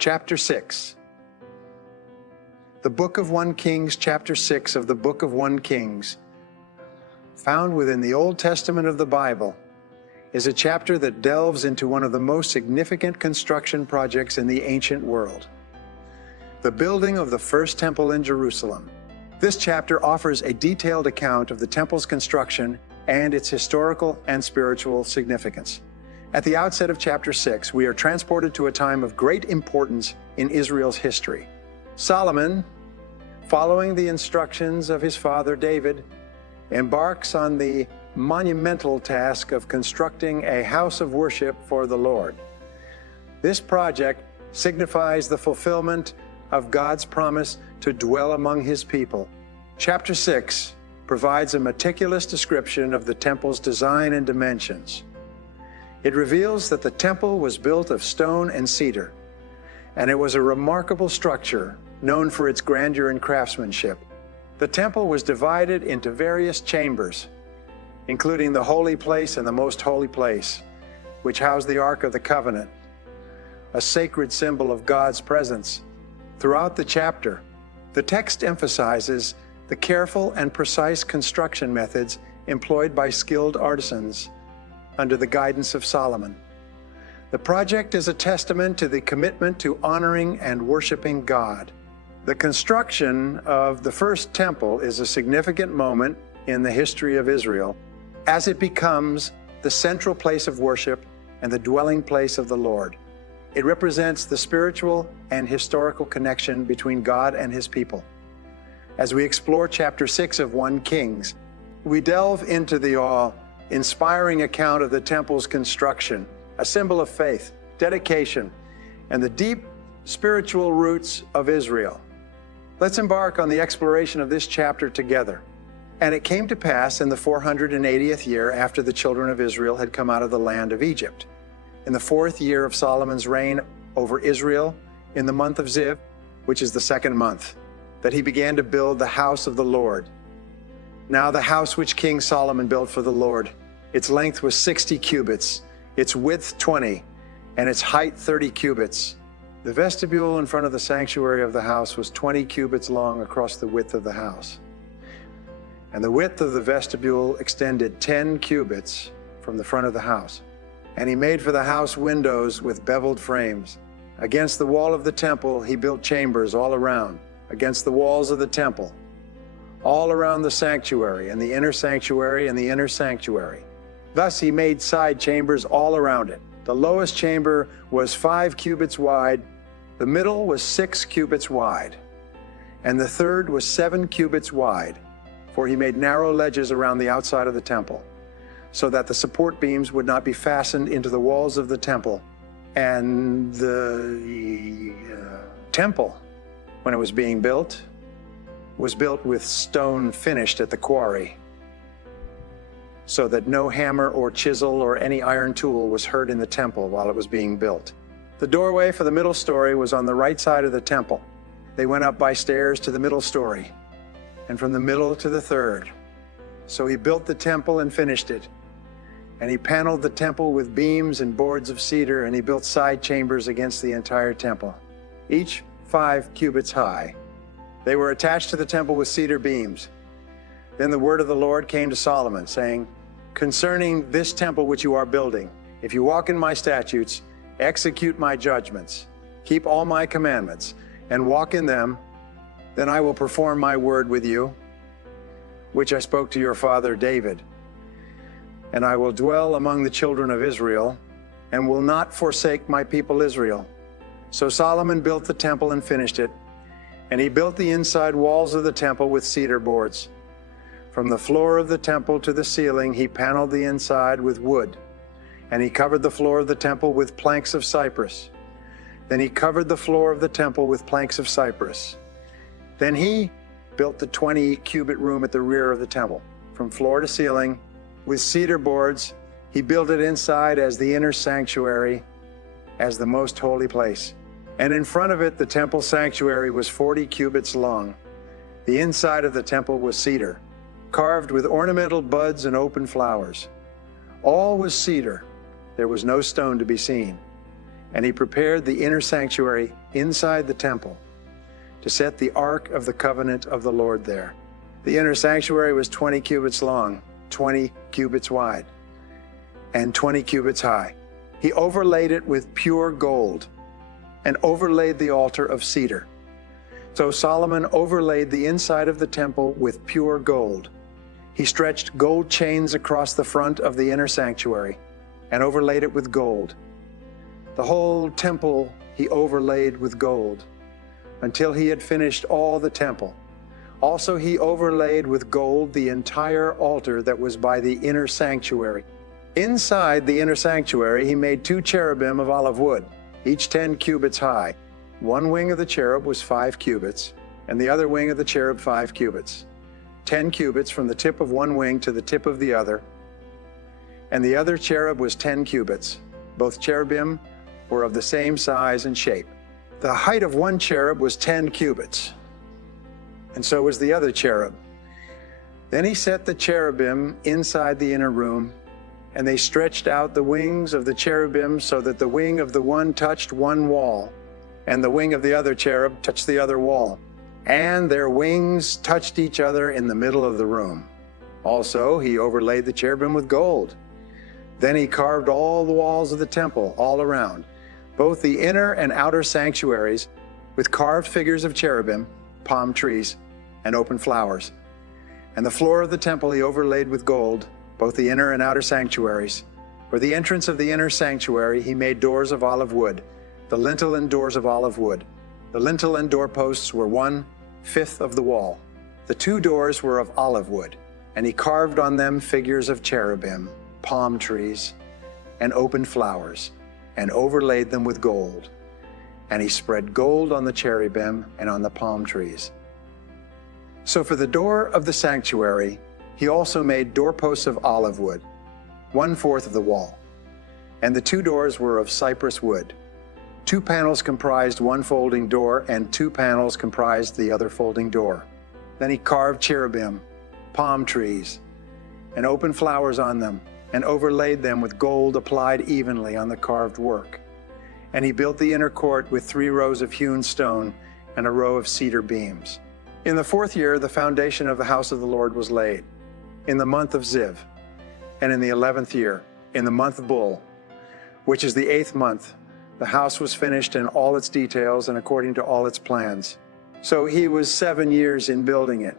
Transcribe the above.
Chapter 6. The Book of 1 Kings, chapter 6 of the Book of 1 Kings, found within the Old Testament of the Bible, is a chapter that delves into one of the most significant construction projects in the ancient world, the building of the first temple in Jerusalem. This chapter offers a detailed account of the temple's construction and its historical and spiritual significance. At the outset of chapter 6, we are transported to a time of great importance in Israel's history. Solomon, following the instructions of his father David, embarks on the monumental task of constructing a house of worship for the Lord. This project signifies the fulfillment of God's promise to dwell among his people. Chapter 6 provides a meticulous description of the temple's design and dimensions. It reveals that the temple was built of stone and cedar, and it was a remarkable structure known for its grandeur and craftsmanship. The temple was divided into various chambers, including the holy place and the most holy place, which housed the Ark of the Covenant, a sacred symbol of God's presence. Throughout the chapter, the text emphasizes the careful and precise construction methods employed by skilled artisans under the guidance of Solomon. The project is a testament to the commitment to honoring and worshiping God. The construction of the first temple is a significant moment in the history of Israel, as it becomes the central place of worship and the dwelling place of the Lord. It represents the spiritual and historical connection between God and his people. As we explore chapter 6 of 1 Kings, we delve into the awe-inspiring account of the temple's construction, a symbol of faith, dedication, and the deep spiritual roots of Israel. Let's embark on the exploration of this chapter together. And it came to pass in the 480th year after the children of Israel had come out of the land of Egypt, in the 4th year of Solomon's reign over Israel, in the month of Ziv, which is the 2nd month, that he began to build the house of the Lord. Now the house which King Solomon built for the Lord, its length was 60 cubits, its width 20, and its height 30 cubits. The vestibule in front of the sanctuary of the house was 20 cubits long across the width of the house. And the width of the vestibule extended 10 cubits from the front of the house. And he made for the house windows with beveled frames. Against the wall of the temple he built chambers all around, against the walls of the temple, all around the sanctuary, and the inner sanctuary and the inner sanctuary. Thus he made side chambers all around it. The lowest chamber was 5 cubits wide, the middle was 6 cubits wide, and the third was 7 cubits wide, for he made narrow ledges around the outside of the temple, so that the support beams would not be fastened into the walls of the temple. And the temple, when it was being built, was built with stone finished at the quarry, so that no hammer or chisel or any iron tool was heard in the temple while it was being built. The doorway for the middle story was on the right side of the temple. They went up by stairs to the middle story, and from the middle to the third. So he built the temple and finished it. And he paneled the temple with beams and boards of cedar, and he built side chambers against the entire temple, each 5 cubits high. They were attached to the temple with cedar beams. Then the word of the Lord came to Solomon, saying, "Concerning this temple which you are building, if you walk in my statutes, execute my judgments, keep all my commandments, and walk in them, then I will perform my word with you, which I spoke to your father David. And I will dwell among the children of Israel, and will not forsake my people Israel." So Solomon built the temple and finished it, and he built the inside walls of the temple with cedar boards. From the floor of the temple to the ceiling, he paneled the inside with wood, and he covered the floor of the temple with planks of cypress. Then he covered the floor of the temple with planks of cypress. Then he built the 20-cubit room at the rear of the temple, from floor to ceiling, with cedar boards. He built it inside as the inner sanctuary, as the most holy place. And in front of it, the temple sanctuary was 40 cubits long. The inside of the temple was cedar, carved with ornamental buds and open flowers. All was cedar. There was no stone to be seen. And he prepared the inner sanctuary inside the temple to set the ark of the covenant of the Lord there. The inner sanctuary was 20 cubits long, 20 cubits wide, and 20 cubits high. He overlaid it with pure gold and overlaid the altar of cedar. So Solomon overlaid the inside of the temple with pure gold. He stretched gold chains across the front of the inner sanctuary and overlaid it with gold. The whole temple he overlaid with gold until he had finished all the temple. Also, he overlaid with gold the entire altar that was by the inner sanctuary. Inside the inner sanctuary, he made 2 cherubim of olive wood, each 10 cubits high. One wing of the cherub was 5 cubits, and the other wing of the cherub 5 cubits. 10 cubits from the tip of one wing to the tip of the other. And the other cherub was 10 cubits. Both cherubim were of the same size and shape. The height of one cherub was 10 cubits, and so was the other cherub. Then he set the cherubim inside the inner room, and they stretched out the wings of the cherubim so that the wing of the one touched one wall, and the wing of the other cherub touched the other wall, and their wings touched each other in the middle of the room. Also, he overlaid the cherubim with gold. Then he carved all the walls of the temple all around, both the inner and outer sanctuaries, with carved figures of cherubim, palm trees, and open flowers. And the floor of the temple he overlaid with gold, both the inner and outer sanctuaries. For the entrance of the inner sanctuary, he made doors of olive wood, the lintel and doors of olive wood. The lintel and doorposts were 1/5 of the wall. The 2 doors were of olive wood, and he carved on them figures of cherubim, palm trees, and open flowers, and overlaid them with gold. And he spread gold on the cherubim and on the palm trees. So for the door of the sanctuary, he also made doorposts of olive wood, 1/4 of the wall. And the 2 doors were of cypress wood. 2 panels comprised one folding door, and 2 panels comprised the other folding door. Then he carved cherubim, palm trees, and open flowers on them, and overlaid them with gold applied evenly on the carved work. And he built the inner court with 3 rows of hewn stone and a row of cedar beams. In the 4th year, the foundation of the house of the Lord was laid, in the month of Ziv, and in the 11th year, in the month of Bul, which is the 8th month, the house was finished in all its details and according to all its plans. So he was 7 years in building it.